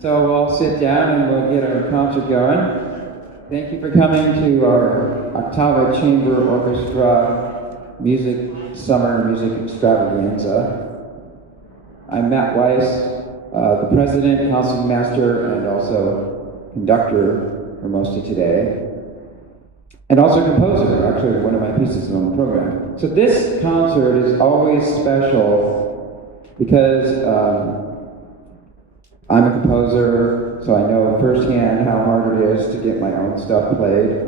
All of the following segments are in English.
So we'll sit down and we'll get our concert going. Thank you for coming to our Octava Chamber Orchestra Summer Music Extravaganza. I'm Matt Weiss, the president, concertmaster, and also conductor for most of today. And also composer, actually one of my pieces on the program. So this concert is always special because I'm a composer, so I know firsthand how hard it is to get my own stuff played.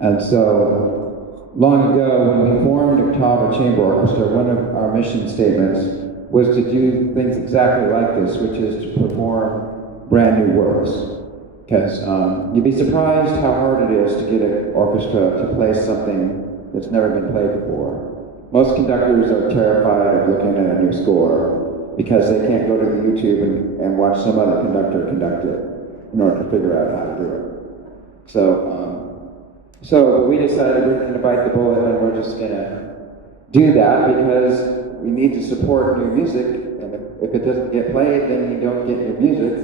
And so, long ago, when we formed Octava Chamber Orchestra, one of our mission statements was to do things exactly like this, which is to perform brand new works. Because you'd be surprised how hard it is to get an orchestra to play something that's never been played before. Most conductors are terrified of looking at a new score, because they can't go to the YouTube and watch some other conductor conduct it in order to figure out how to do it. So we decided we're going to bite the bullet and we're just going to do that because we need to support new music, and if it doesn't get played, then you don't get new music.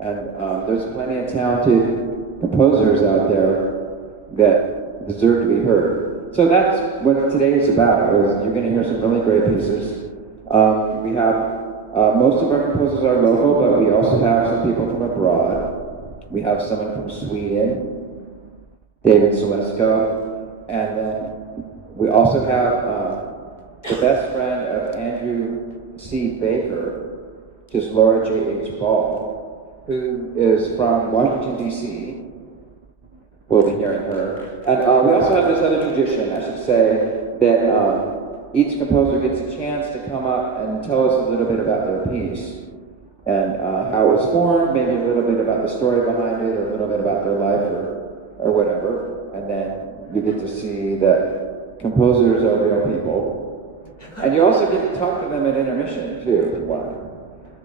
And there's plenty of talented composers out there that deserve to be heard. So that's what today is about. You're going to hear some really great pieces. We have most of our composers are local, but we also have some people from abroad. We have someone from Sweden, David Saulesco, and then we also have the best friend of Andrew C. Baker, which is Laura J.H. Ball, who is from Washington, D.C. We'll be hearing her. And we also have this other tradition, I should say, that each composer gets a chance to come up and tell us a little bit about their piece and how it was formed, maybe a little bit about the story behind it, or a little bit about their life or whatever. And then you get to see that composers are real people. And you also get to talk to them at intermission too, if you want.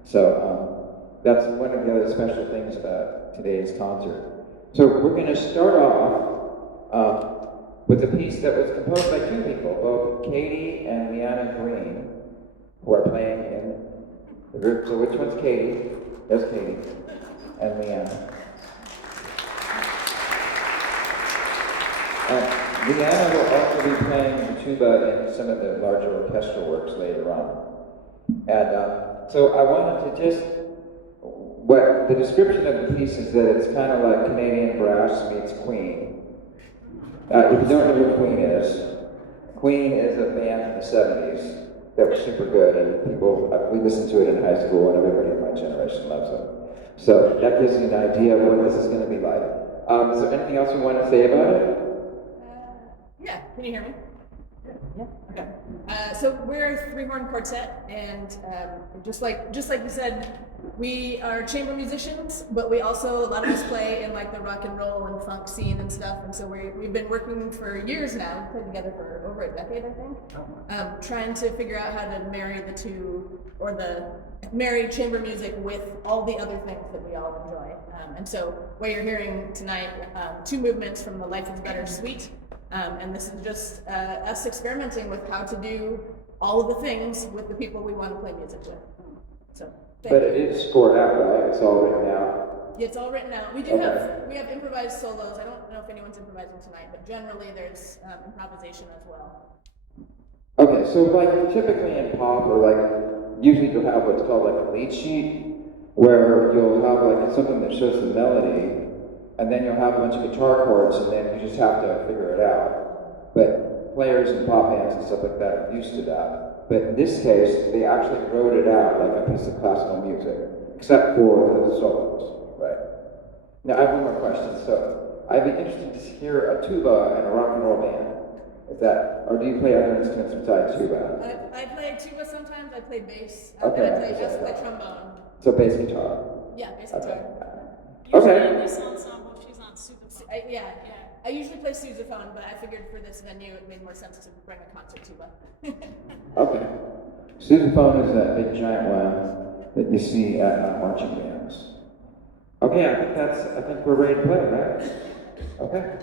So that's one of the other special things about today's concert. So we're going to start off with a piece that was composed by two people, both Katie and Liana Green, who are playing in the group. So which one's Katie? There's Katie. And Liana. Liana will also be playing the tuba in some of the larger orchestral works later on. And so I wanted to just, what the description of the piece is that it's kind of like Canadian brass meets Queen. If you don't know who Queen is a band from the 70s that was super good, and we listened to it in high school, and everybody in my generation loves them. So that gives you an idea of what this is going to be like. Is there anything else you want to say about it? Yeah, can you hear me? Yeah. Okay. So we're a three-horn quartet, and just like you said, we are chamber musicians, but we also, a lot of us play in like the rock and roll and funk scene and stuff. And so we've been working for years now. We've played together for over a decade, I think. Trying to figure out how to marry the two, or marry chamber music with all the other things that we all enjoy. And so what you're hearing tonight, two movements from the Life is Better suite. And this is just us experimenting with how to do all of the things with the people we want to play music with. So, but it is scored out, right? It's all written out. Yeah, it's all written out. We have improvised solos. I don't know if anyone's improvising tonight, but generally there's improvisation as well. Okay, so like typically in pop, or like usually you'll have what's called like a lead sheet, where you'll have like something that shows the melody, and then you'll have a bunch of guitar chords, and then you just have to figure it out. But players in pop bands and stuff like that are used to that. But in this case, they actually wrote it out like a piece of classical music, except for the solos, right? Now I have one more question. So I'd be interested to hear a tuba and a rock and roll band. Or do you play other instruments besides tuba? I play tuba sometimes. I play bass. Okay. And I play trombone. So bass guitar. Yeah, bass guitar. Usually in this ensemble, she's on sousaphone. Yeah. I usually play sousaphone, but I figured for this venue it made more sense to bring a concert tuba. Okay. Sousaphone is that big giant one that you see at marching bands. Okay, I think we're ready to play, right? Okay.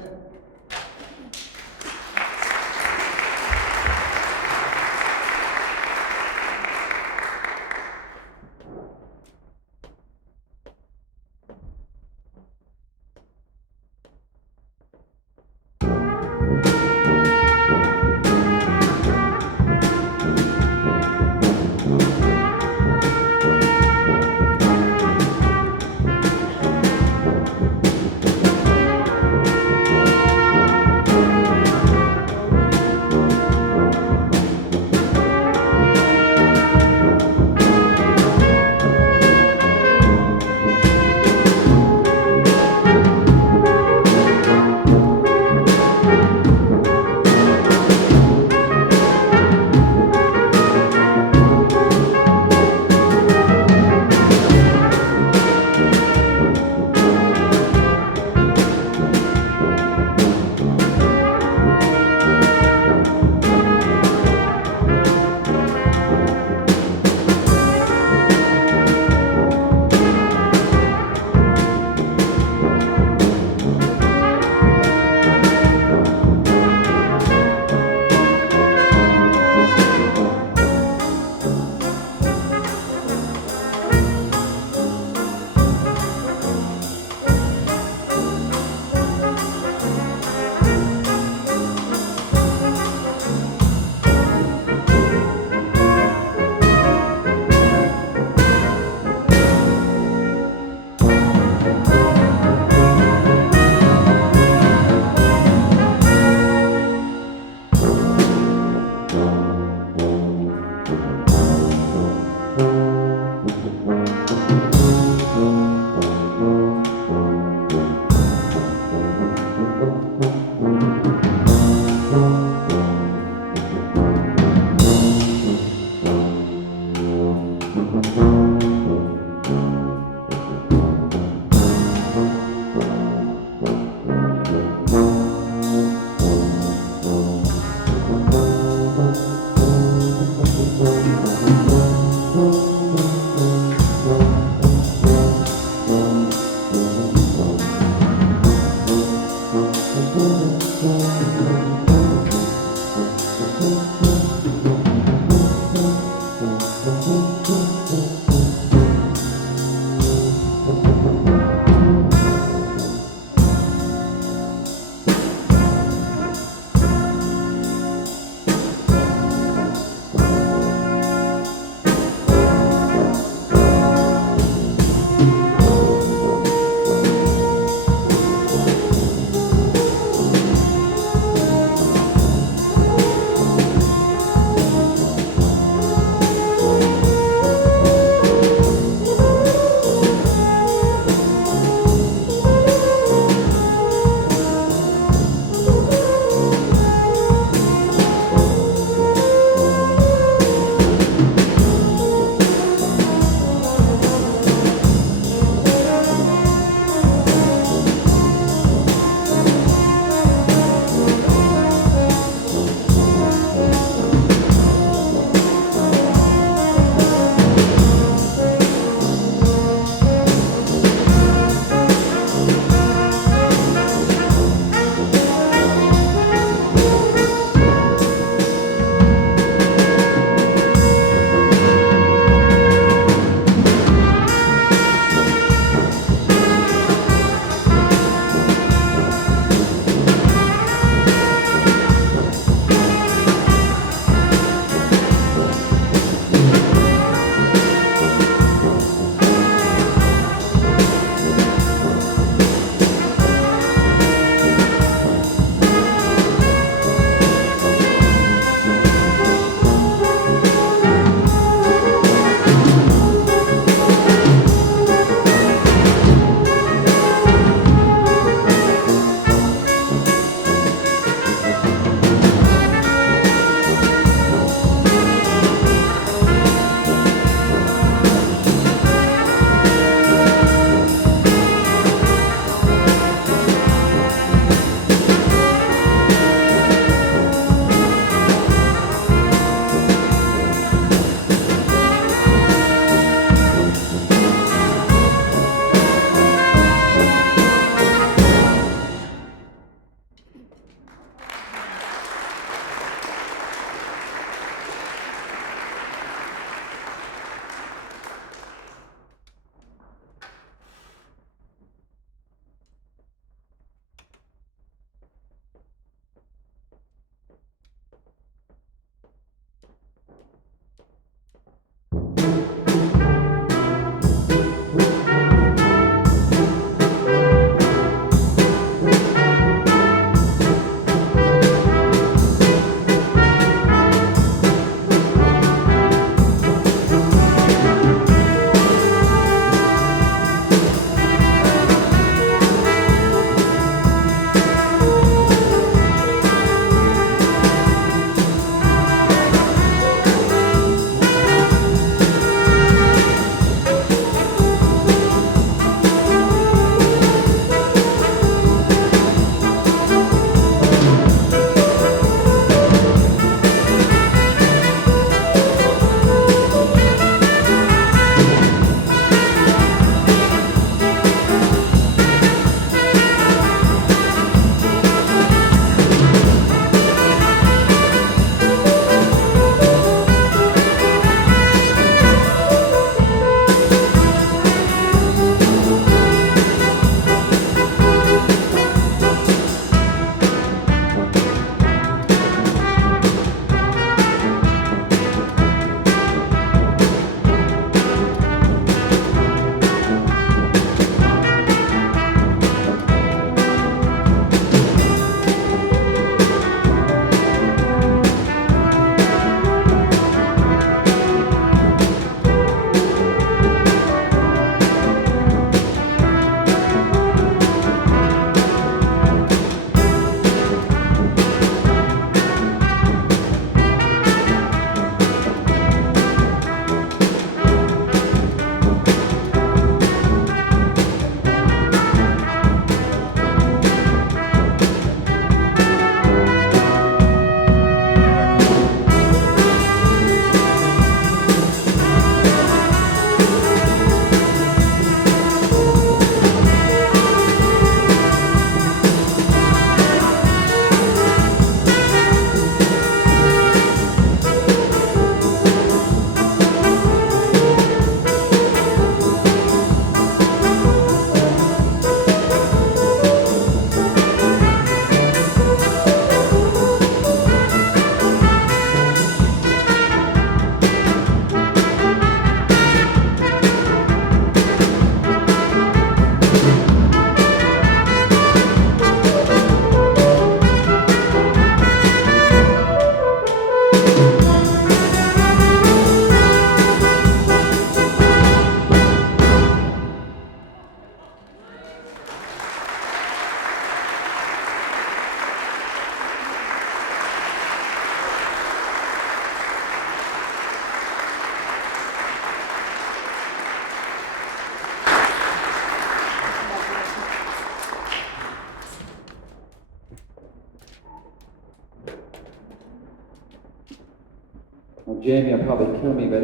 Well, Jamie will probably kill me, but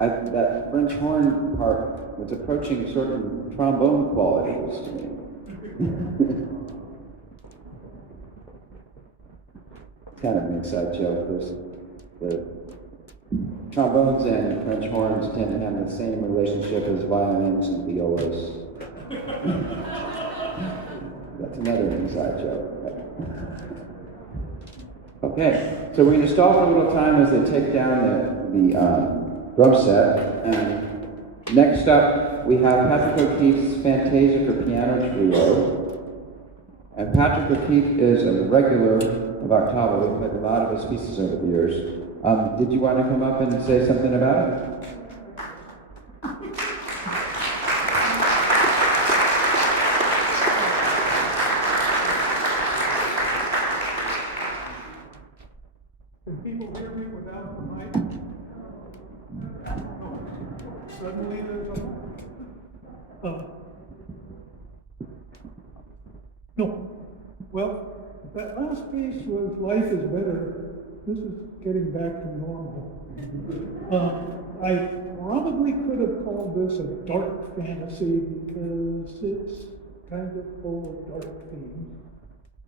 that French horn part was approaching certain trombone qualities to me. Kind of an inside joke. The trombones and French horns tend to have the same relationship as violins and violas. That's another inside joke. Okay, so we're going to stop for a little time as they take down the drum set, and Next up, we have Patrick O'Keefe's Fantasia for Piano Trio. And Patrick O'Keefe is a regular of Octava. We've played a lot of his pieces over the years. Did you want to come up and say something about it? Can people hear me without the mic? Suddenly there's a... no. Well, that last piece was Life is Better. This is getting back to normal. I probably could have called this a dark fantasy because it's kind of full of dark themes.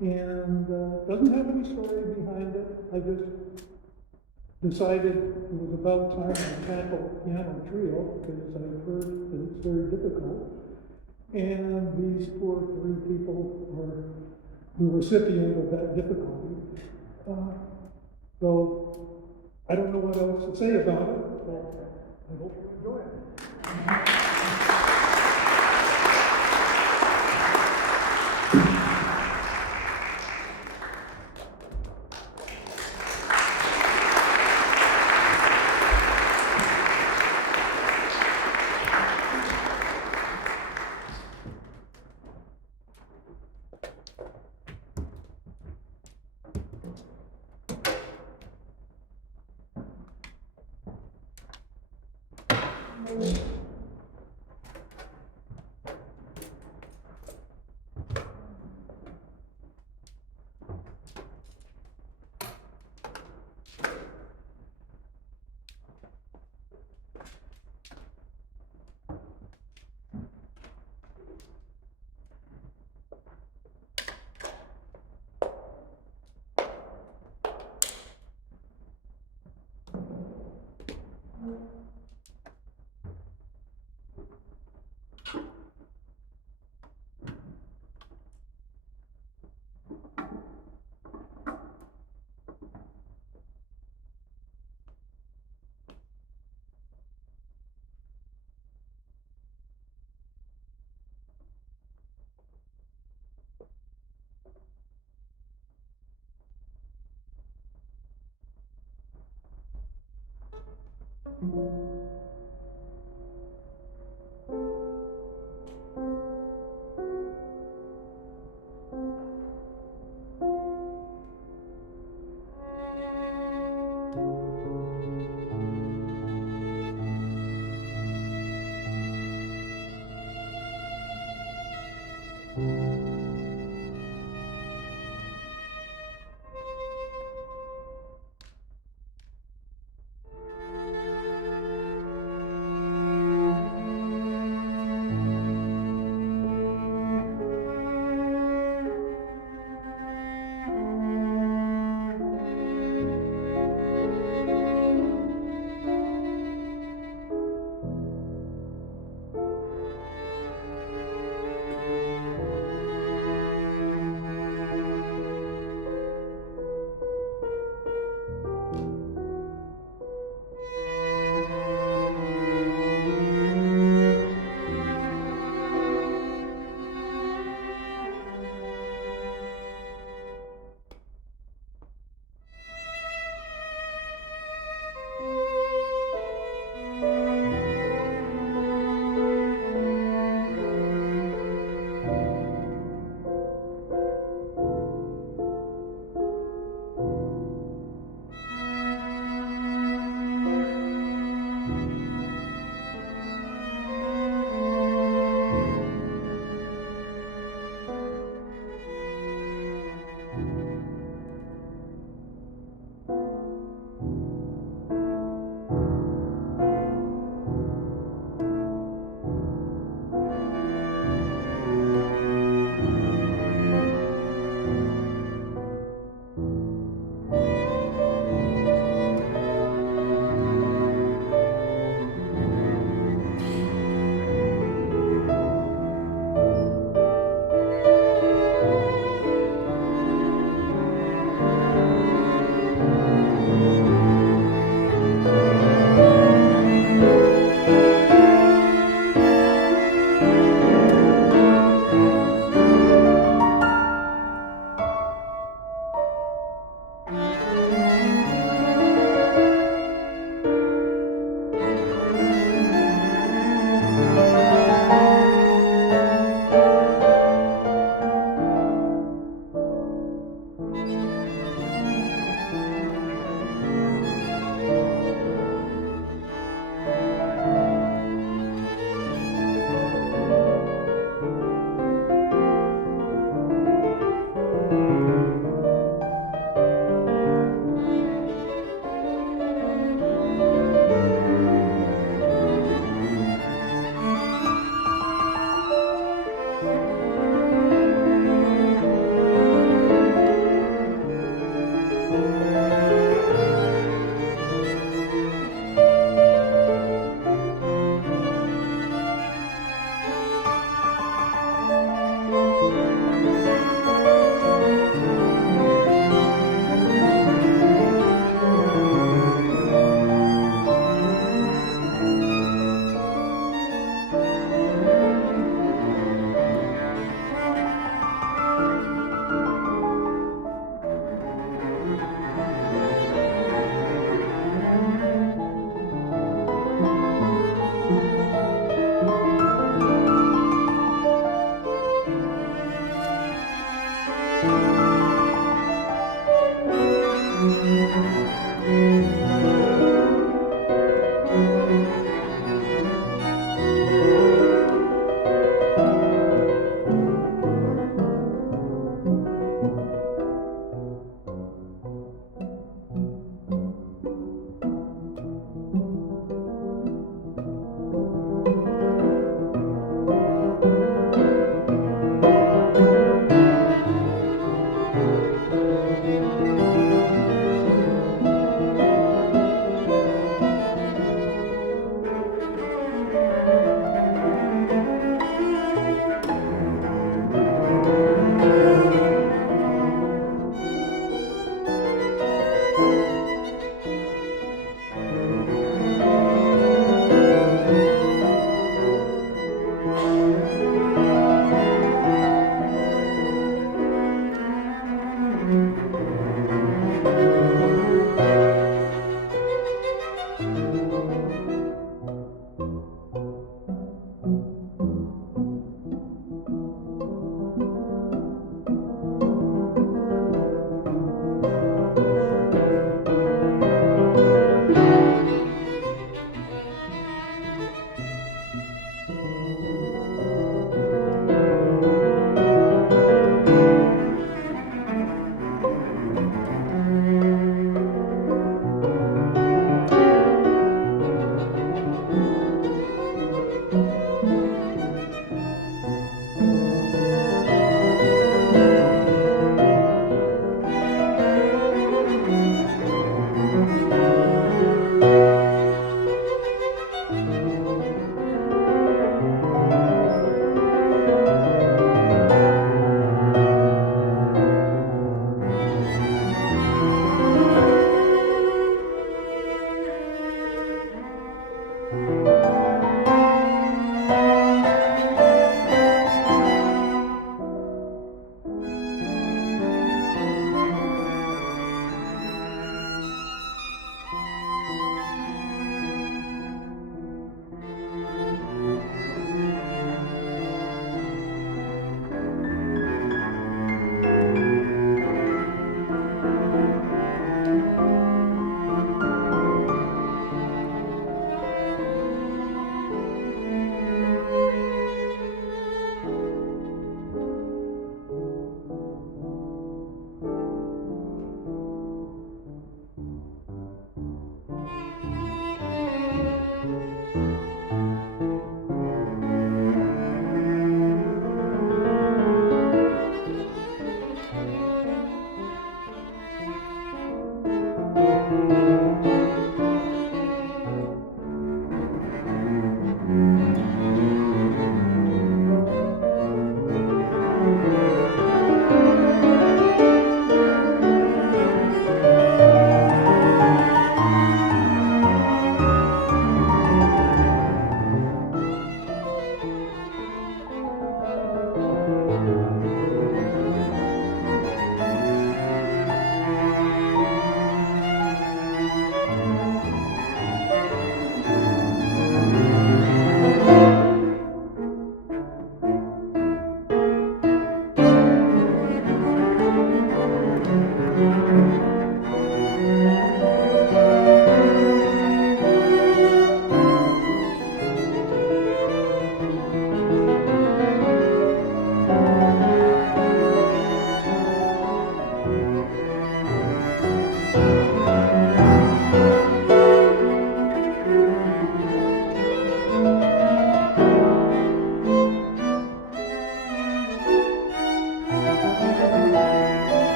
And doesn't have any story behind it. I just decided it was about time to tackle piano trio because I've heard that it's very difficult. And these poor three people are the recipient of that difficulty. So I don't know what else to say about it, so I hope you enjoy it.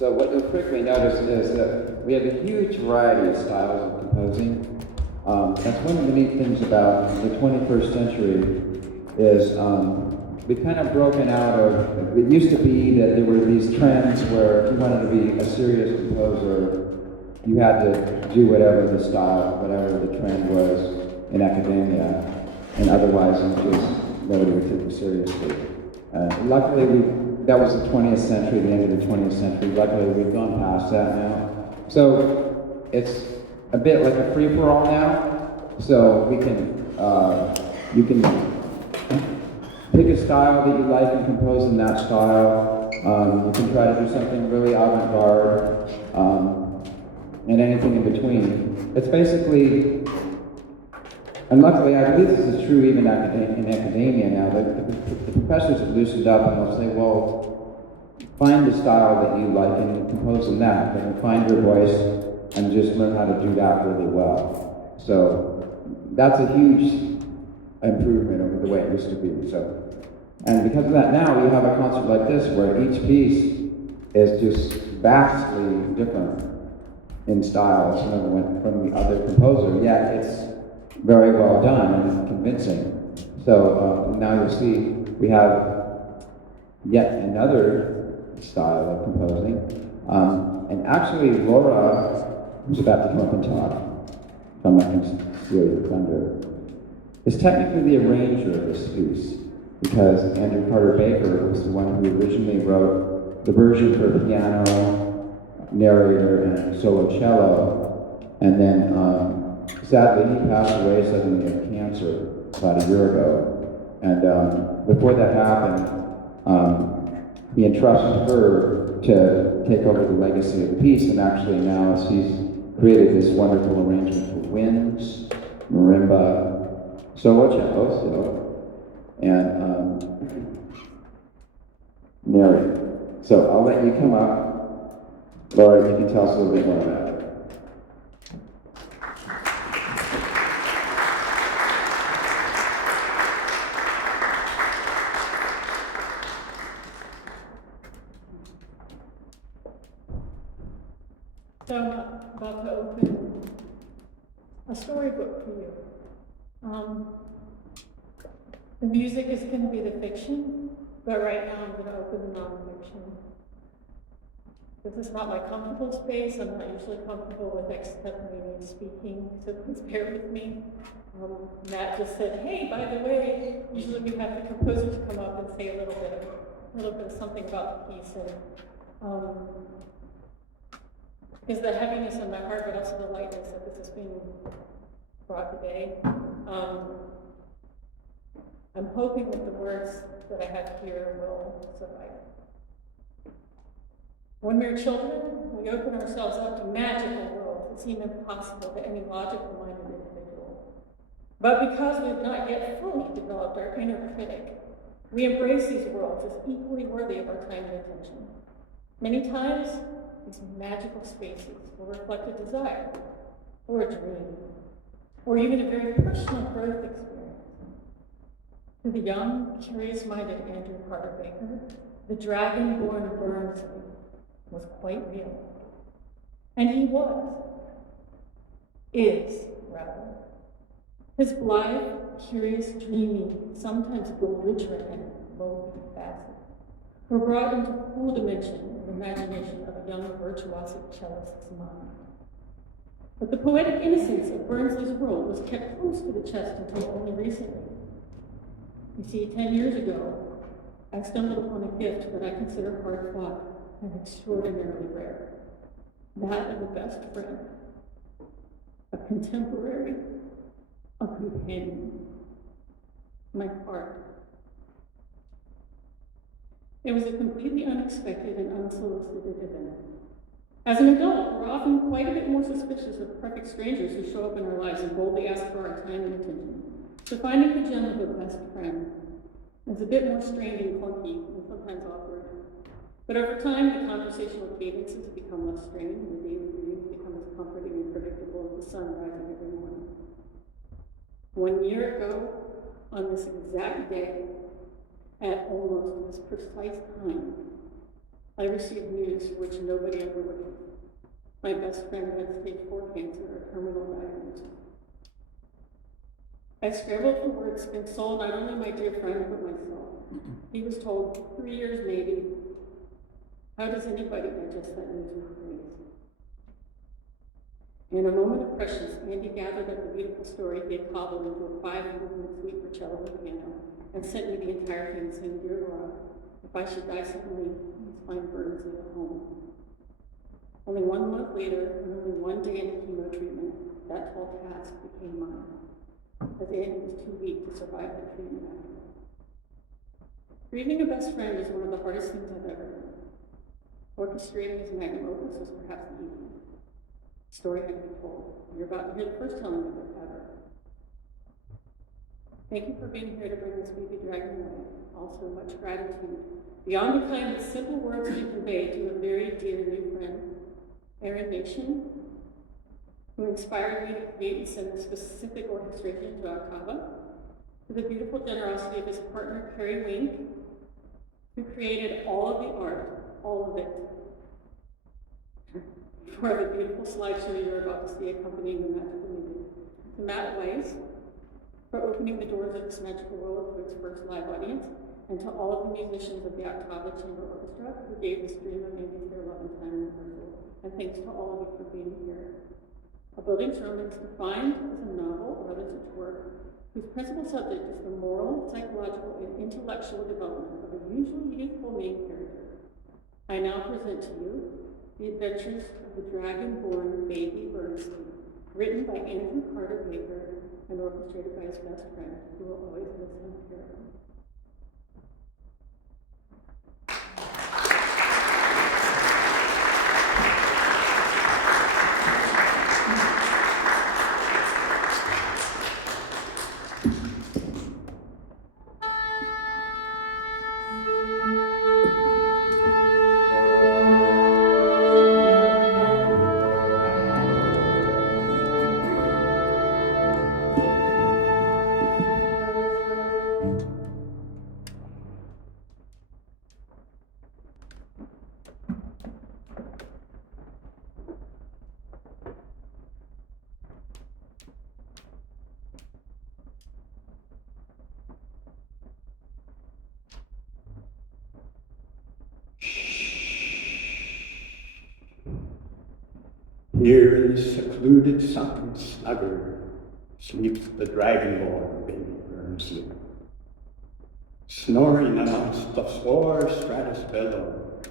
So what you'll quickly notice is that we have a huge variety of styles of composing. That's one of the neat things about the 21st century is we've kind of broken out of, it used to be that there were these trends where if you wanted to be a serious composer, you had to do whatever the style, whatever the trend was in academia, and otherwise nobody would take you seriously. Luckily, that was the 20th century, the end of the 20th century. Luckily, we've gone past that now. So it's a bit like a free-for-all now. So we can, you can pick a style that you like and compose in that style. You can try to do something really avant-garde, and anything in between. It's basically, and luckily I believe this is true even in academia now, the professors have loosened up and they'll say, well, find the style that you like and compose in that, then find your voice and just learn how to do that really well. So that's a huge improvement over the way it used to be. So, and because of that now, we have a concert like this where each piece is just vastly different in style from the other composer, yet it's very well done and convincing. So now you'll see we have yet another style of composing. And actually Laura, who's about to come up and talk, if I'm not going to steal your thunder, is technically the arranger of this piece, because Andrew Carter Baker was the one who originally wrote the version for piano, narrator, and solo cello, and then sadly he passed away suddenly of cancer about a year ago. And before that happened, he entrusted her to take over the legacy of the piece, and actually now she's created this wonderful arrangement for winds, marimba, solo cello still, and narrator. So I'll let you come up. Laura, you can tell us a little bit more about it. So I'm about to open a storybook for you. The music is going to be the fiction, but right now I'm going to open the nonfiction. This is not my comfortable space. I'm not usually comfortable with extemporaneous speaking, so please bear with me. Matt just said, hey, by the way, usually we have the composers come up and say a little bit of something about the piece. And is the heaviness in my heart, but also the lightness that this is being brought today. I'm hoping that the words that I have here will survive. When we were children, we open ourselves up to magical worlds that seem impossible to any logical-minded individual. But because we have not yet fully developed our inner critic, we embrace these worlds as equally worthy of our time and attention. Many times, these magical spaces will reflect a desire, or a dream, or even a very personal growth experience. To the young, curious-minded Andrew Carter Baker, the dragon-born Burns was quite real. And he is rather. His blithe, curious, dreamy, sometimes belligerent and woefully facets were brought into full dimension in the imagination of a young virtuosic cellist's mind. But the poetic innocence of Burnsley's world was kept close to the chest until only recently. You see, 10 years ago, I stumbled upon a gift that I consider hard-fought and extraordinarily rare. That of a best friend, a contemporary, a companion, my heart. It was a completely unexpected and unsolicited event. As an adult, we're often quite a bit more suspicious of perfect strangers who show up in our lives and boldly ask for our time and attention. So finding the gem of a best friend is a bit more strained and clunky and sometimes awkward. But over time, the conversational cadences become less strained and the daily greetings become as comforting and predictable as the sun rising every morning. 1 year ago, on this exact day, at almost this precise time, I received news which nobody ever would have. My best friend had stage 4 cancer, a terminal diagnosis. I scrambled for words to console not only my dear friend, but myself. He was told 3 years maybe. How does anybody digest that news with grace? In a moment of precious, Andy gathered up the beautiful story he had cobbled into a 5-movement suite for cello and piano, and sent me the entire thing, saying, "Dear Laura, if I should die suddenly, please find Bernsley at home." Only 1 month later, and only 1 day into chemo treatment, that tall task became mine, as Andy was too weak to survive the treatment after. Grieving a best friend is one of the hardest things I've ever done. Orchestrating his magnum opus was perhaps the easiest. The story had to be told. You're about to hear the first telling of it ever. Thank you for being here to bring this baby dragon away. Also, much gratitude, beyond the kind of simple words you conveyed to a very dear new friend, Aaron Nation, who inspired me to create and send the specific orchestration to Octava, to the beautiful generosity of his partner, Carrie Wink, who created all of the art, all of it, for the beautiful slideshow you're about to see accompanying the magical music. To Matt Weiss, for opening the doors of this magical world to its first live audience, and to all of the musicians of the Octava Chamber Orchestra who gave this dream of Andy's their love and time in rehearsal. And thanks to all of you for being here. A Bildungsroman is defined as a novel or other such work whose principal subject is the moral, psychological, and intellectual development of a usually youthful main character. I now present to you The Adventures of the Dragon-Born Baby Bernstein, written by Andrew Carter Baker and orchestrated by his best friend, who will always miss him terribly. Here in this secluded sunken snugger sleeps the dragonborn baby Bernsley, snoring amongst the floor stratus billow,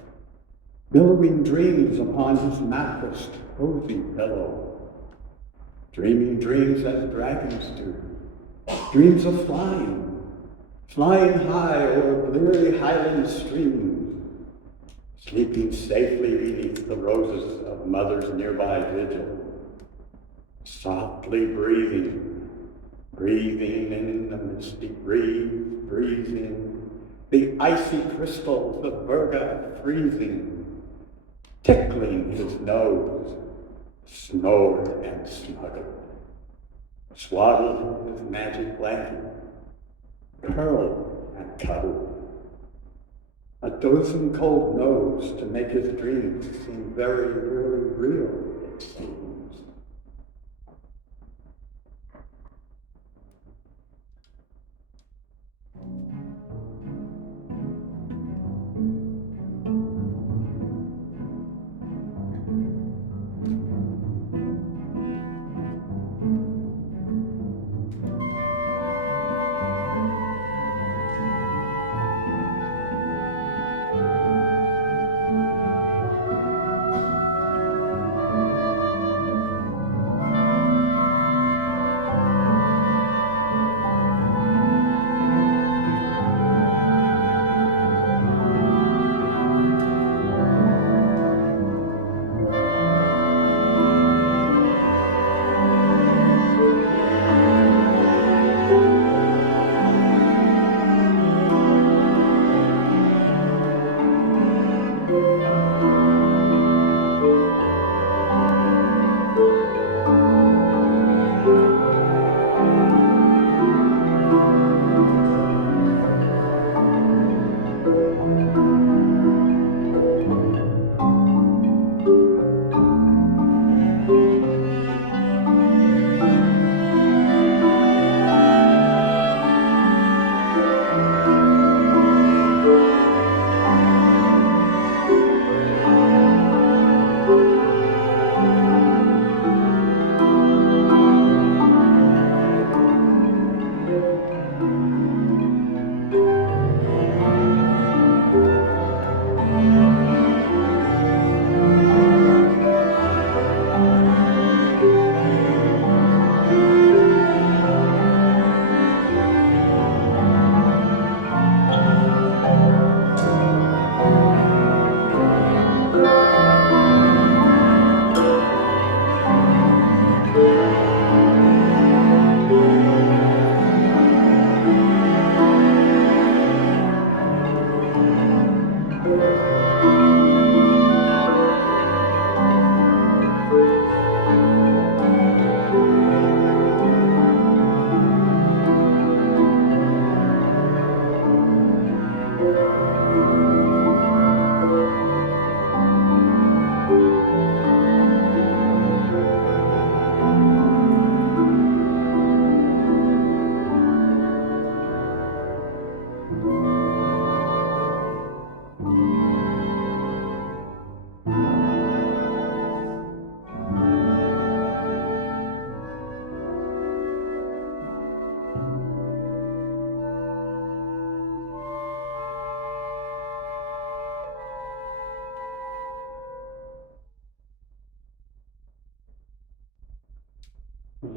billowing dreams upon his mattress cozy pillow, dreaming dreams as dragons do, dreams of flying, flying high over bleary highland streams, sleeping safely beneath the roses of mother's nearby vigil, softly breathing, breathing in the misty breeze, breezing the icy crystals of Virga freezing, tickling his nose, snored and snuggled, swaddled in his magic blanket, curled and cuddled. A dozen cold nose to make his dreams seem very, really real, it seems.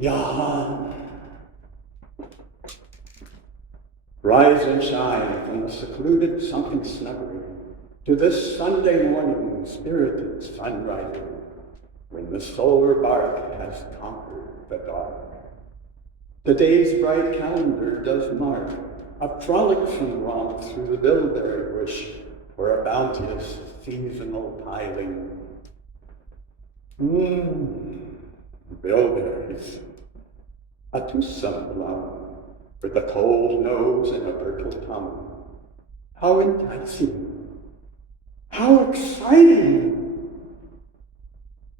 Jan. Rise and shine from the secluded sunken snuggery to this Sunday morning spirited sunrising, when the solar bark has conquered the dark. The day's bright calendar does mark a frolicsome romp through the bilberry bush for a bounteous seasonal piling. Bilberries, a toothsome plum, with a cold nose and a brittle tongue. How enticing! How exciting!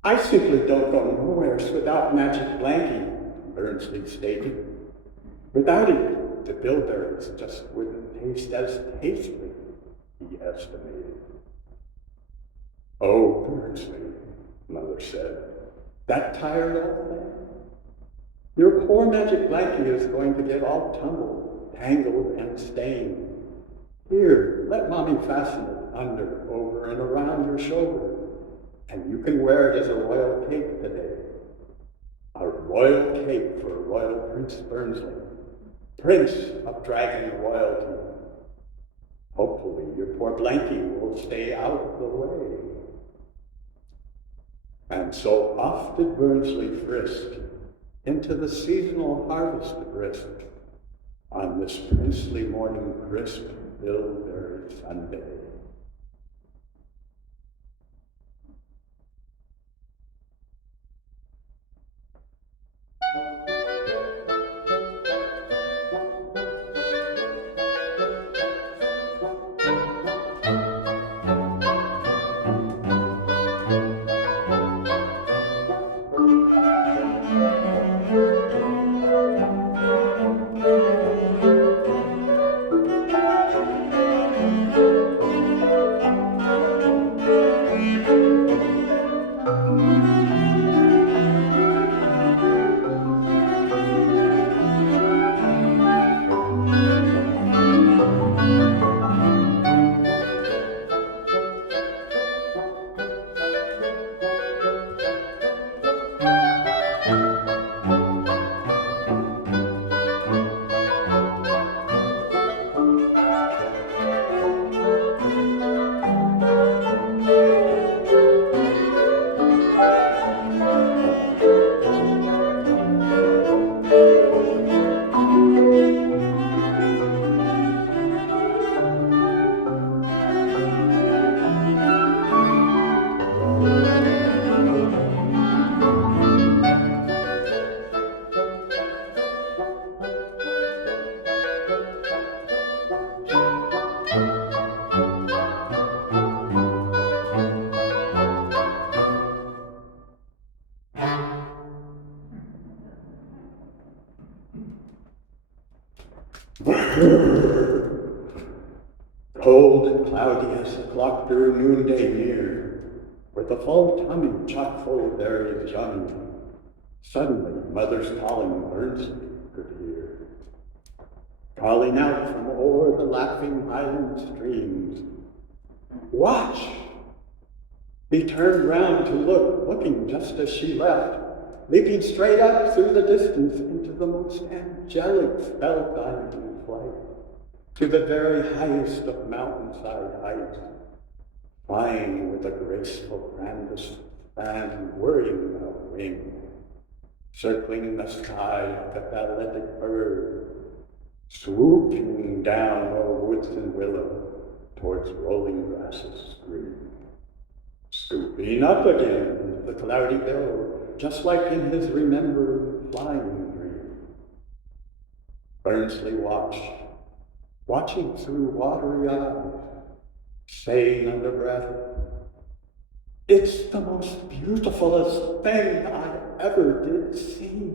I simply don't go nowheres without magic blankie, Bernstein stated. Without it, the bilberries just wouldn't taste as tastefully, he estimated. Oh, Bernstein, Mother said, that tired old man? Your poor magic blankie is going to get all tumbled, tangled, and stained. Here, let Mommy fasten it under, over, and around your shoulder, and you can wear it as a royal cape today. A royal cape for Royal Prince Bernsley, Prince of Dragon Royalty. Hopefully your poor blankie will stay out of the way. And so off did Bernsley frisk into the seasonal harvest grist on this princely morning crisp bilberry Sunday. Cold and cloudy as the clock drew noonday near, with a full tummy chock full of berries yummy, suddenly Mother's calling Bernsley could hear, calling out from o'er the laughing highland streams, "Watch!" He turned round to look, looking just as she left, leaping straight up through the distance into the most angelic spellbinding flight, to the very highest of mountainside heights, flying with a graceful grandest span and whirring without wing, circling the sky like a balletic bird, swooping down o'er woods and willow towards rolling grasses green, scooping up again into the cloudy billow, just like in his remembering flying dream. Bernsley watched, watching through watery eyes, saying under breath, "It's the most beautifulest thing I ever did see."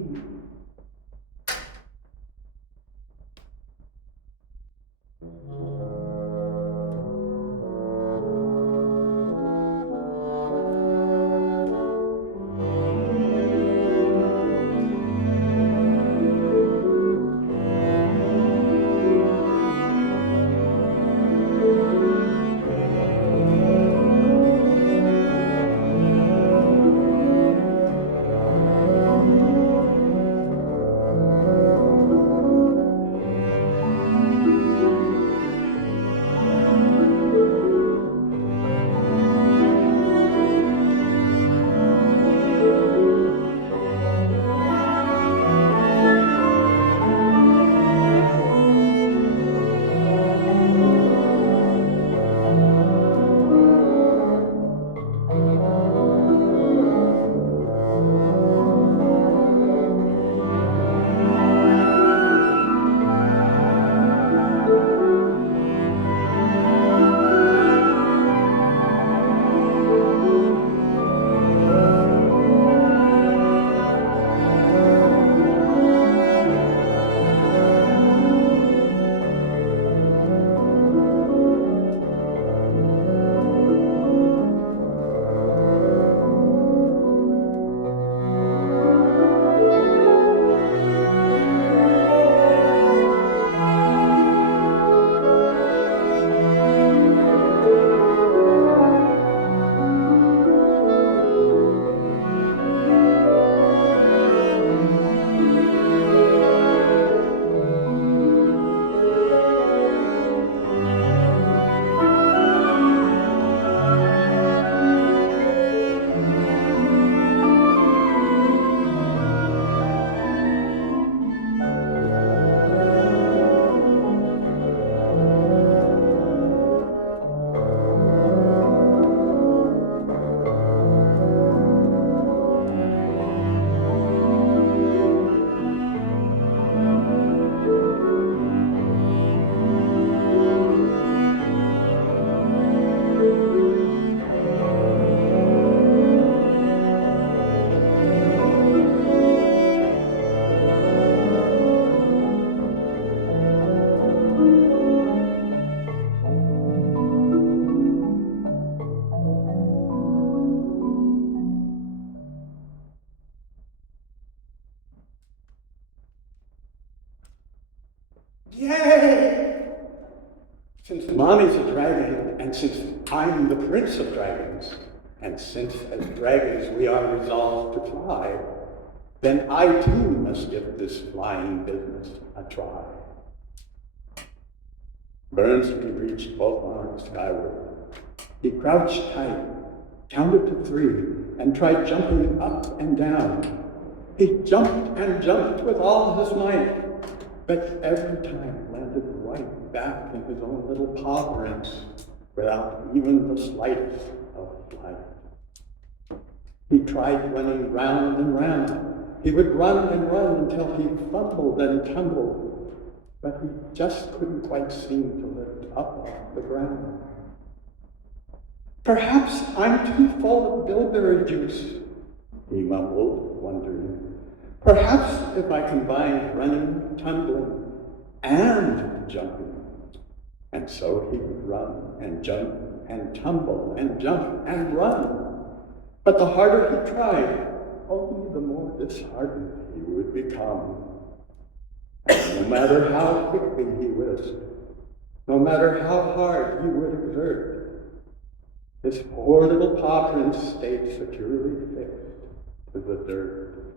Since Mommy's a dragon, and since I'm the prince of dragons, and since as dragons we are resolved to fly, then I too must give this flying business a try. Bernstein reached both arms skyward. He crouched tight, counted to 3, and tried jumping up and down. He jumped and jumped with all his might, but every time landed right back in his own little paw prints without even the slightest of flight. He tried running round and round. He would run and run until he fumbled and tumbled, but he just couldn't quite seem to lift up off the ground. Perhaps I'm too full of bilberry juice, he mumbled, wondering. Perhaps if I combined running, tumbling, and jumping. And so he would run and jump and tumble and jump and run. But the harder he tried, only the more disheartened he would become. And no matter how quickly he whisked, no matter how hard he would exert, his poor little paw prints stayed securely fixed to the dirt.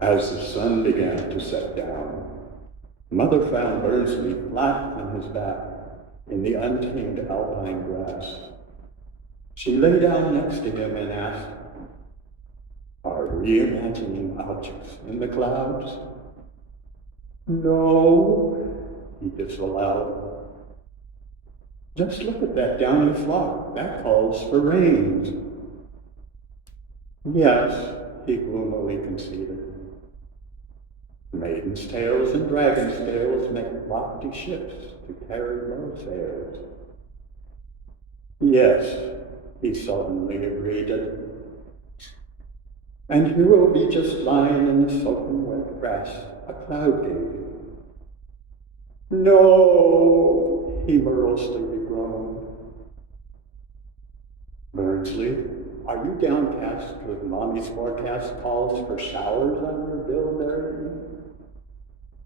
As the sun began to set down, Mother found Burnsley flat on his back in the untamed alpine grass. She lay down next to him and asked, "Are we imagining objects in the clouds?" "No," he disallowed. "Just look at that downy flock. That calls for rains." "Yes," he gloomily conceded. "Maidens' tails and dragons' tails make lofty ships to carry low sails." "Yes," he sullenly agreed. "And here we'll be just lying in the soaking wet grass, a cloud gazing." "No," he morosely groaned. "Burnsley, are you downcast because Mommy's forecast calls for showers on your bill there?"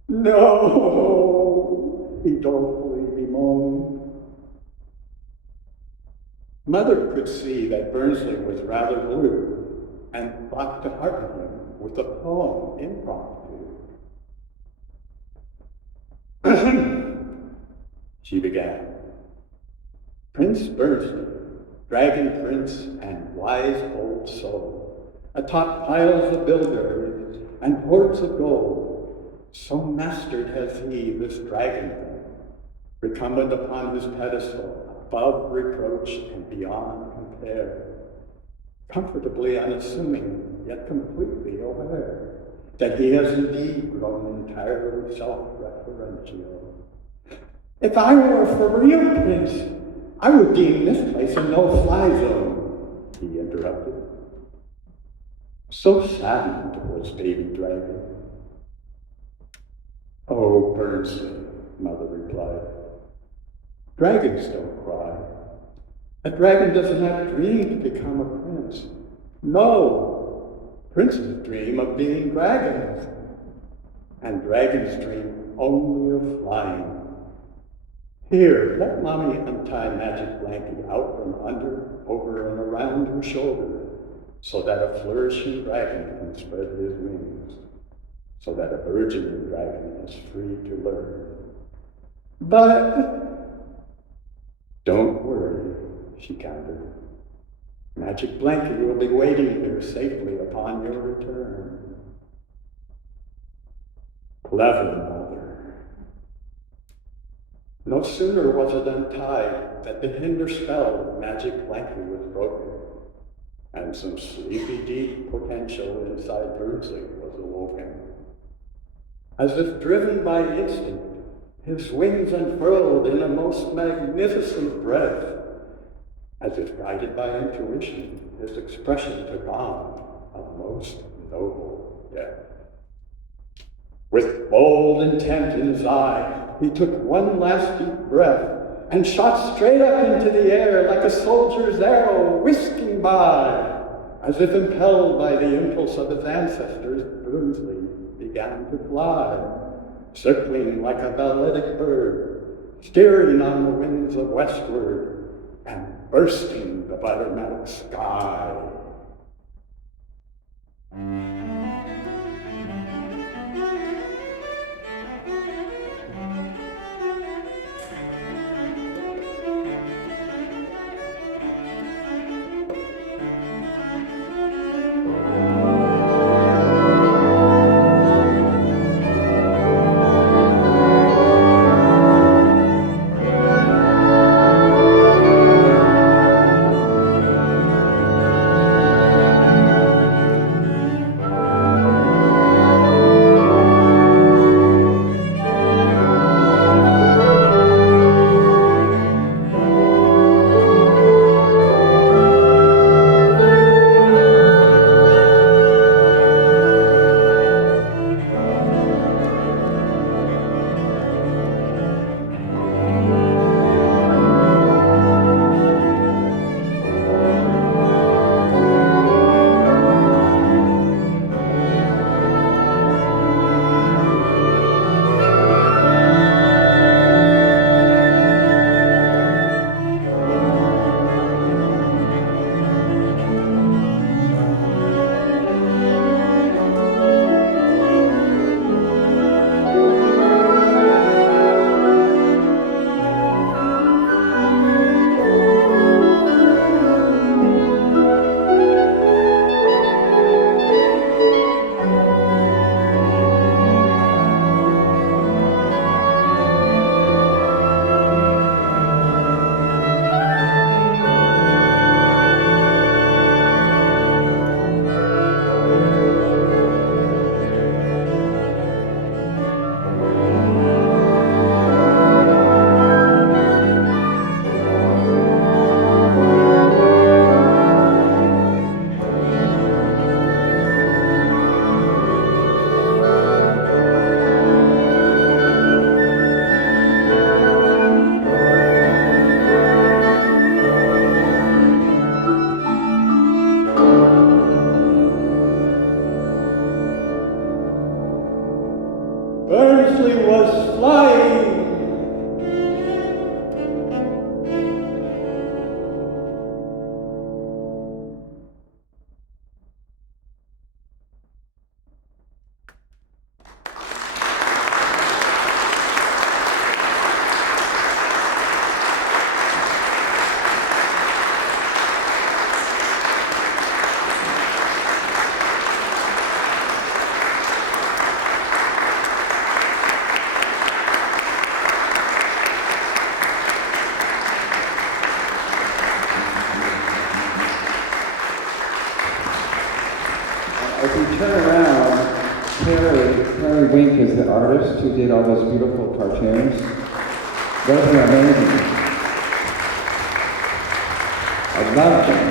"No," he dolefully bemoaned. Mother could see that Burnsley was rather blue and thought to hearten him with a poem impromptu. She began. "Prince Burnsley, dragon prince and wise old soul, atop piles of bilberries and hoards of gold, so mastered has he this dragon thing, recumbent upon his pedestal, above reproach and beyond compare, comfortably unassuming, yet completely aware that he has indeed grown entirely self-referential. If I were a real prince, I would deem this place a no-fly zone," he interrupted. So saddened was baby dragon. "Oh, Burnsley," Mother replied, "dragons don't cry. A dragon doesn't have to dream to become a prince. No, princes dream of being dragons, and dragons dream only of flying. Here, let Mommy untie Magic Blanket out from under, over, and around her shoulder, so that a flourishing dragon can spread his wings, so that a burgeoning dragon is free to learn. But don't worry," she countered. "Magic Blanket will be waiting here safely upon your return." Clever Mother. No sooner was it untied that the hinder spell of Magic Blanket was broken, and some sleepy deep potential inside Burnsley was awoken. As if driven by instinct, his wings unfurled in a most magnificent breath. As if guided by intuition, his expression took on a most noble depth. With bold intent in his eye, he took one last deep breath and shot straight up into the air like a soldier's arrow whisking by. As if impelled by the impulse of his ancestors, Burnsley began to fly, circling like a balletic bird, steering on the winds of westward, and bursting the buttermilk sky. Burnsley was flying. If we turn around, Terry Wink is the artist who did all those beautiful cartoons. Those are amazing. I love them.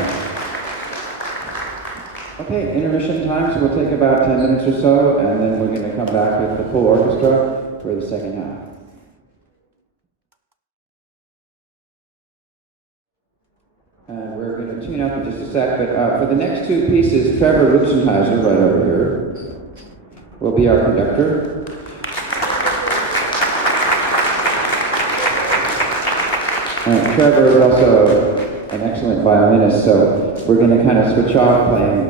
Okay, intermission time, so we'll take about 10 minutes or so, and then we're going to come back with the full orchestra for the second half. And we're going to tune up in just a sec, but for the next two pieces, Trevor Luxenheiser, right over here, will be our conductor. And Trevor is also an excellent violinist, so we're going to kind of switch off playing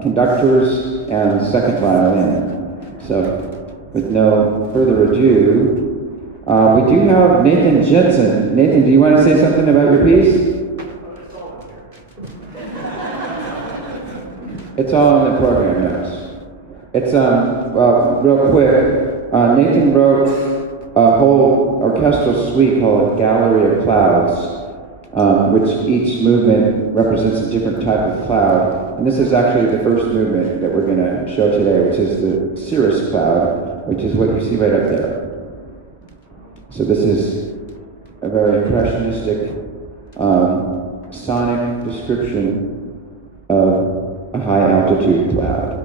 conductors and second violin. So with no further ado, we do have Nathan Jensen. Nathan, do you want to say something about your piece? It's all in the program, yes. It's, well, real quick, Nathan wrote a whole orchestral suite called Gallery of Clouds, which each movement represents a different type of cloud. And this is actually the first movement that we're going to show today, which is the Cirrus cloud, which is what you see right up there. So this is a very impressionistic sonic description of a high altitude cloud.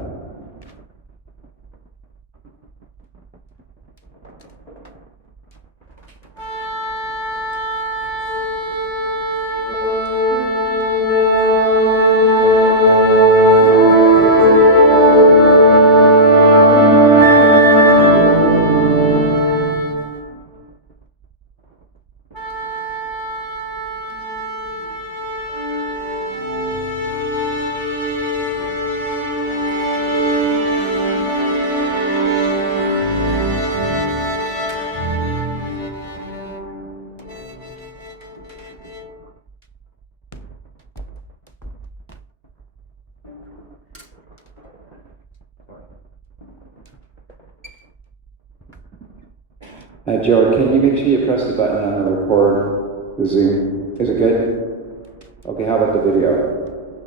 Joe, can you make sure you press the button on the record, the Zoom? Is it good? Okay, how about the video?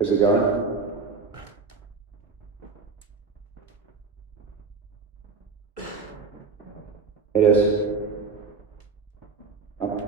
Is it going? It is? Okay.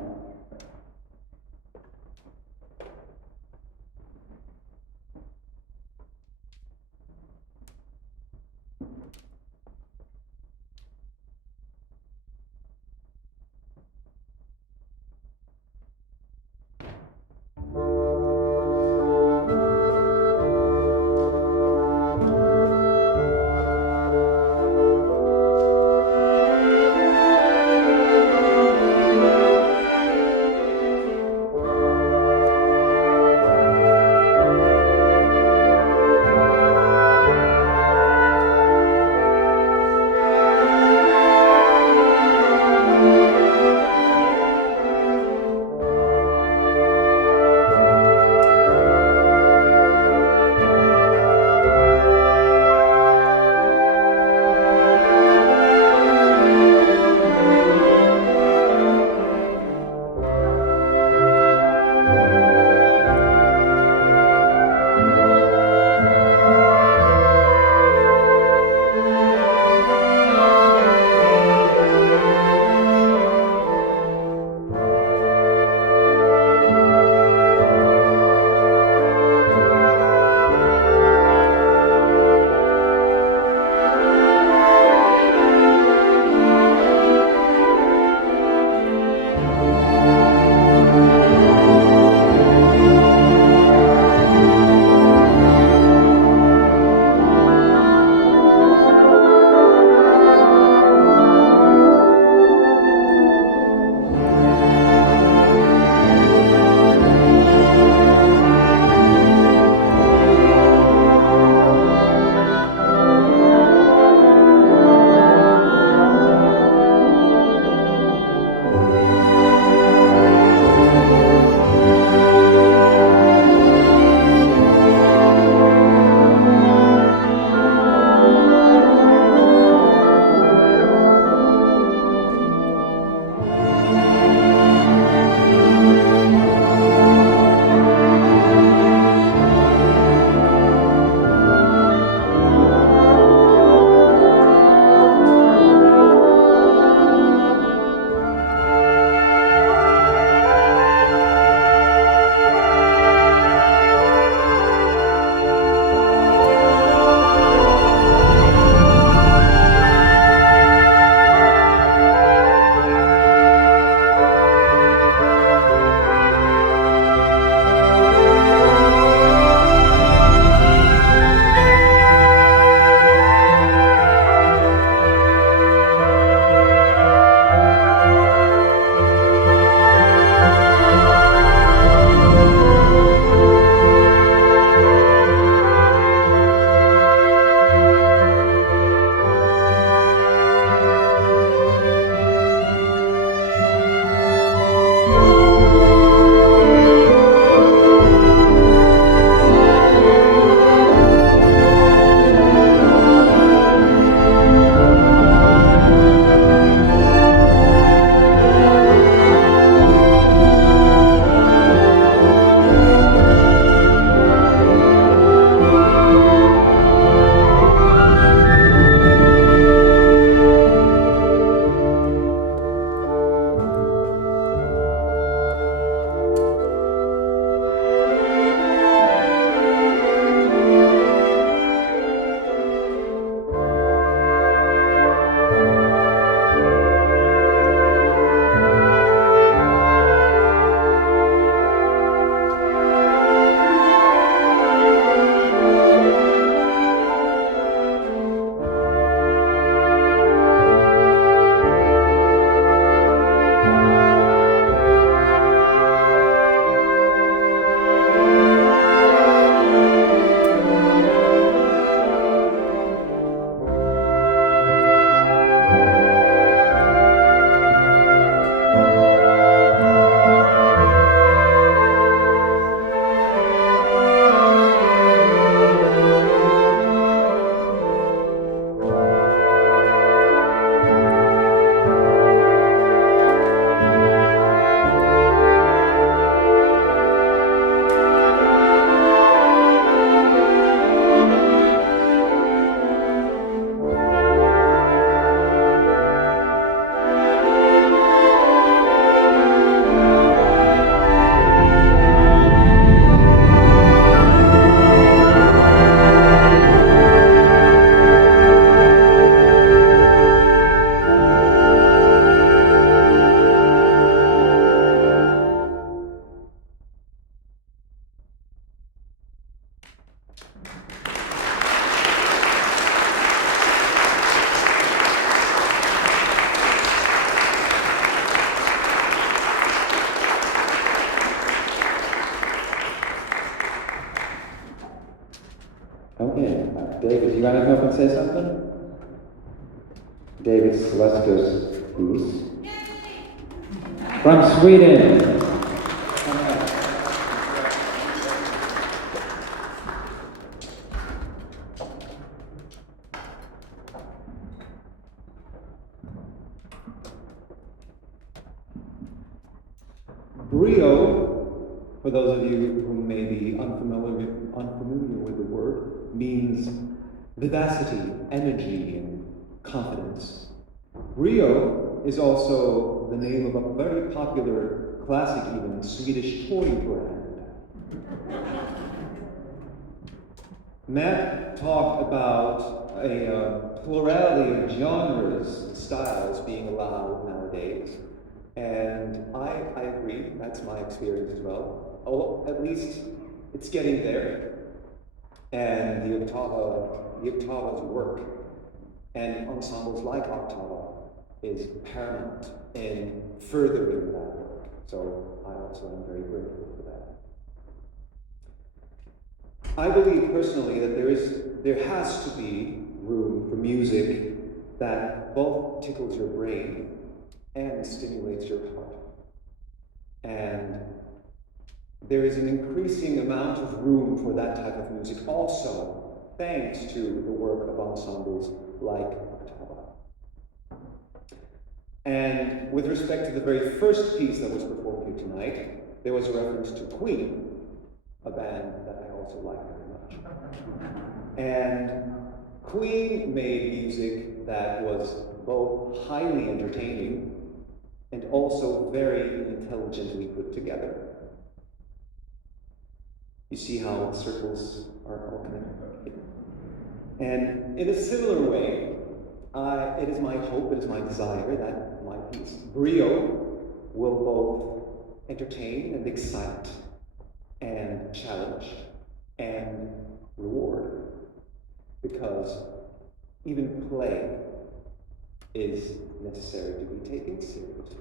David, you want to come up and say something? David Saulesco's piece. From Sweden. Brio, for those of you who may be unfamiliar with the word, means vivacity, energy, and confidence. Brio is also the name of a very popular, classic even, Swedish toy brand. Matt talked about a plurality of genres and styles being allowed nowadays. And I agree, that's my experience as well. Oh, at least it's getting there. And the Octava's work and ensembles like Octava is paramount in furthering that work. So I also am very grateful for that. I believe personally that there has to be room for music that both tickles your brain and stimulates your heart. And there is an increasing amount of room for that type of music also, thanks to the work of ensembles like Octava. And with respect to the very first piece that was performed here tonight, there was a reference to Queen, a band that I also like very much. And Queen made music that was both highly entertaining and also very intelligently put together. You see how circles are all connected? And in a similar way, it is my hope, it is my desire that my piece, Brio, will both entertain and excite and challenge and reward. Because even play is necessary to be taken seriously.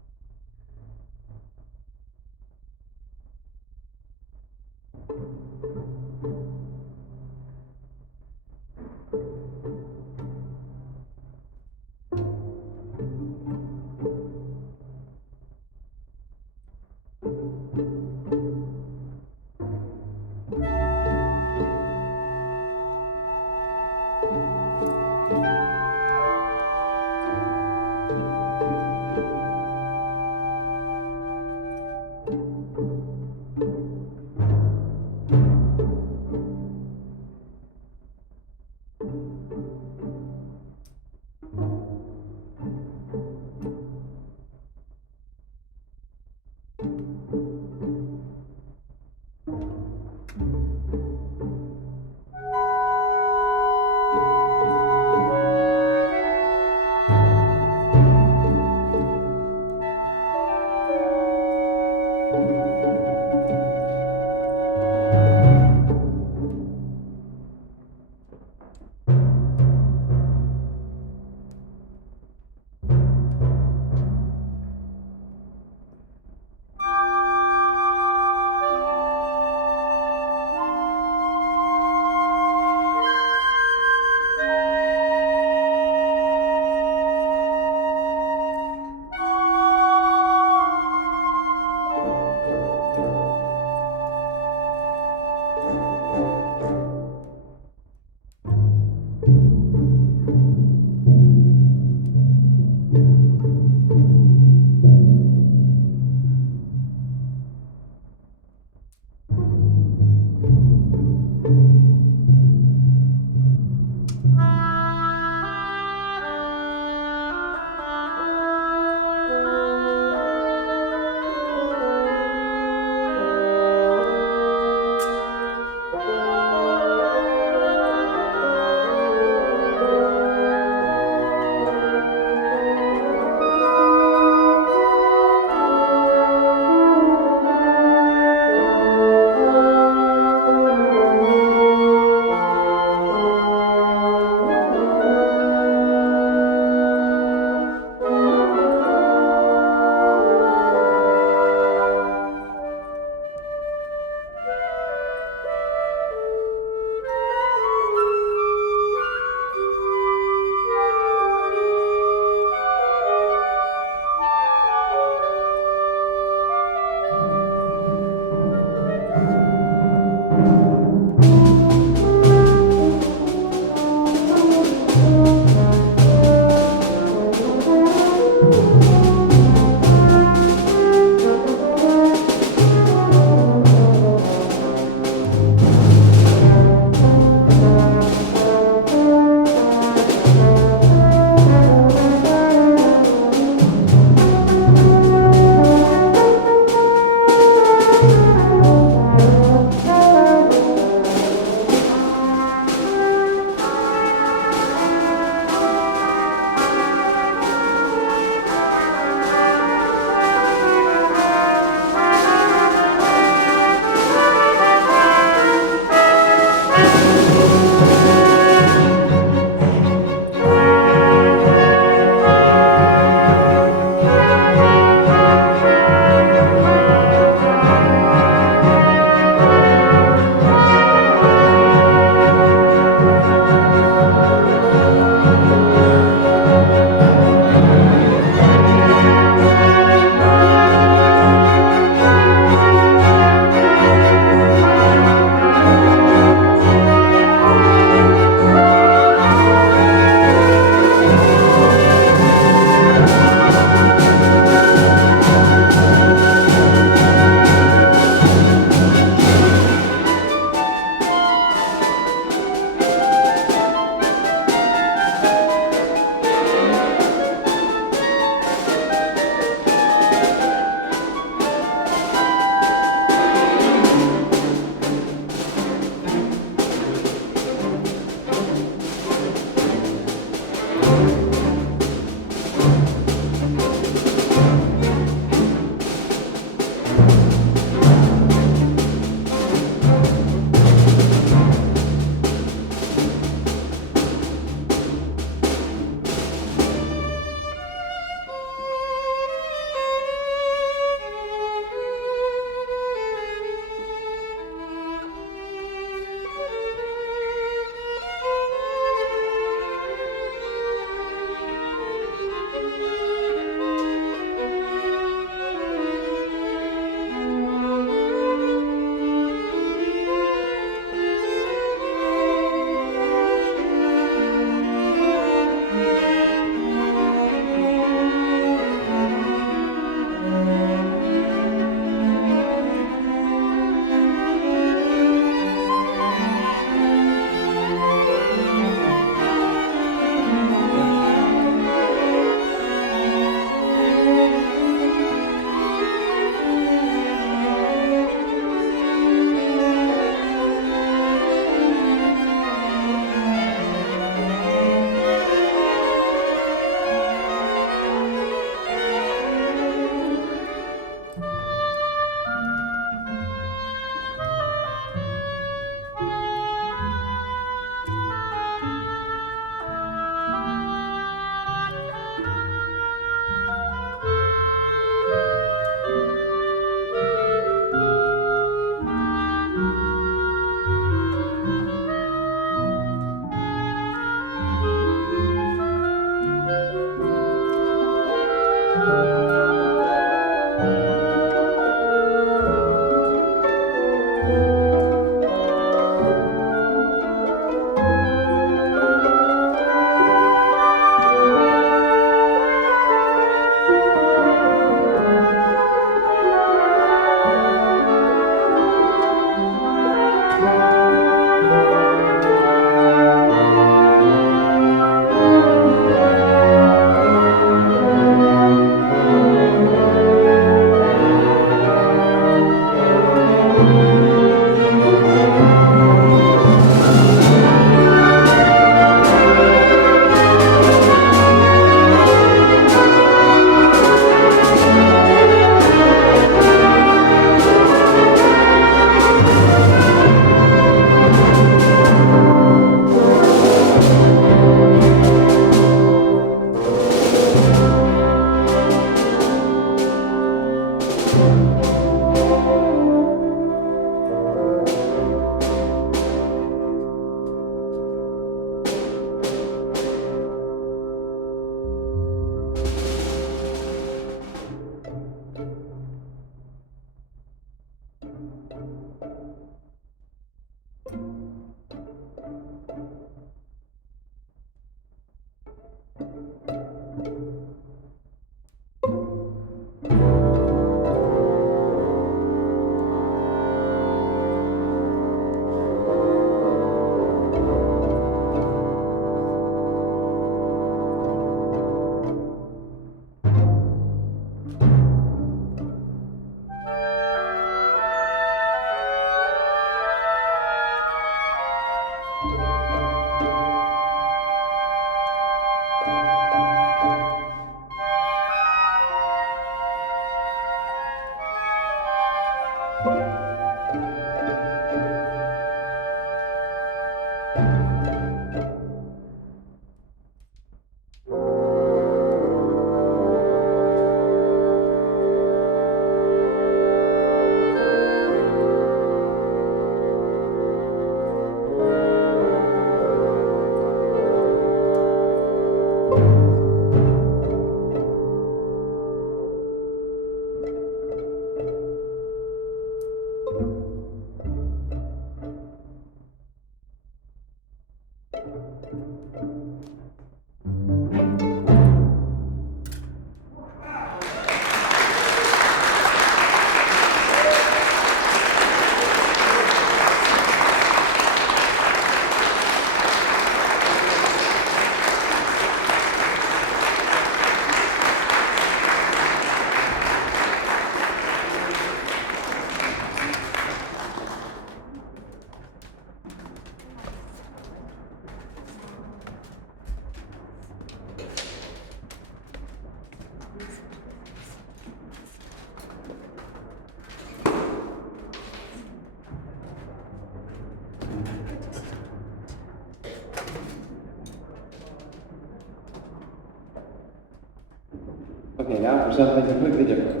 Okay, now for something completely different.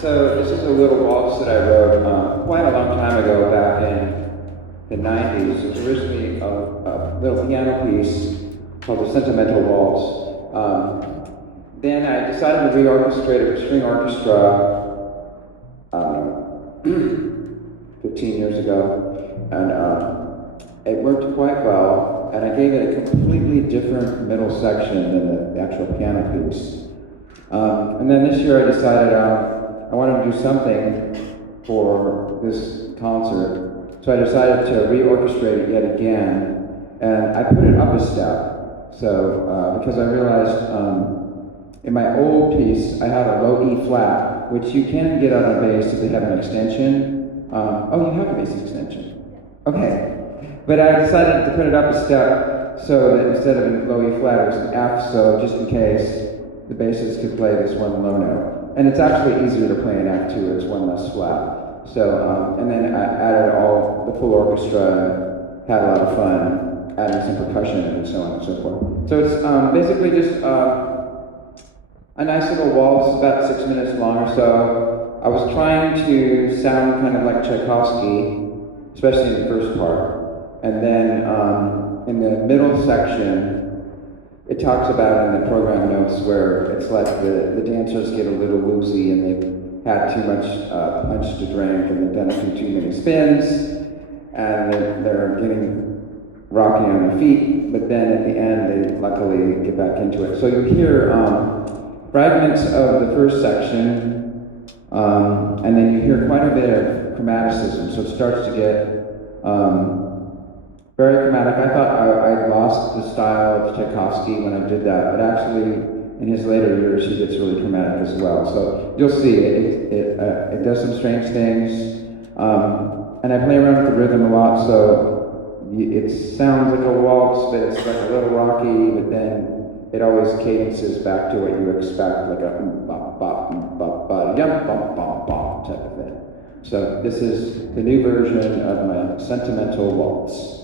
So this is a little waltz that I wrote quite a long time ago, back in the 90s. It was originally a little piano piece called the Sentimental Waltz. Then I decided to re-orchestrate it with string orchestra 15 years ago, and it worked quite well, and I gave it a completely different middle section than the actual piano piece. And then this year I decided I wanted to do something for this concert, so I decided to re-orchestrate it yet again, and I put it up a step. So, because I realized in my old piece I had a low E flat, which you can get on a bass if they have an extension. Oh, you have a bass extension. Okay. But I decided to put it up a step so that instead of a low E flat, it was an F, so just in case the bassist could play this one low note. And it's actually easier to play an F too, it's one less flat. So, and then I added all the full orchestra, had a lot of fun, adding some percussion and so on and so forth. So it's basically just a nice little waltz, about 6 minutes long or so. I was trying to sound kind of like Tchaikovsky, especially in the first part. And then in the middle section, it talks about in the program notes where it's like the dancers get a little woozy and they've had too much punch to drink and they've done a few too many spins and they're getting rocky on their feet, but then at the end they luckily get back into it. So you hear fragments of the first section, and then you hear quite a bit of chromaticism, so it starts to get very chromatic. I thought I lost the style of Tchaikovsky when I did that, but actually in his later years he gets really chromatic as well. So you'll see it does some strange things, and I play around with the rhythm a lot, so it sounds like a waltz, but it's like a little rocky, but then it always cadences back to what you expect, like a bop bop bop bop yum bop bop bop type of thing. So this is the new version of my Sentimental Waltz.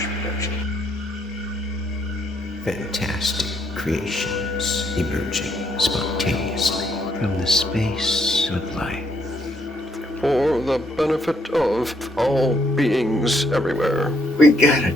harsh production. Fantastic creations emerging spontaneously from the space of life. For the benefit of all beings everywhere. We gotta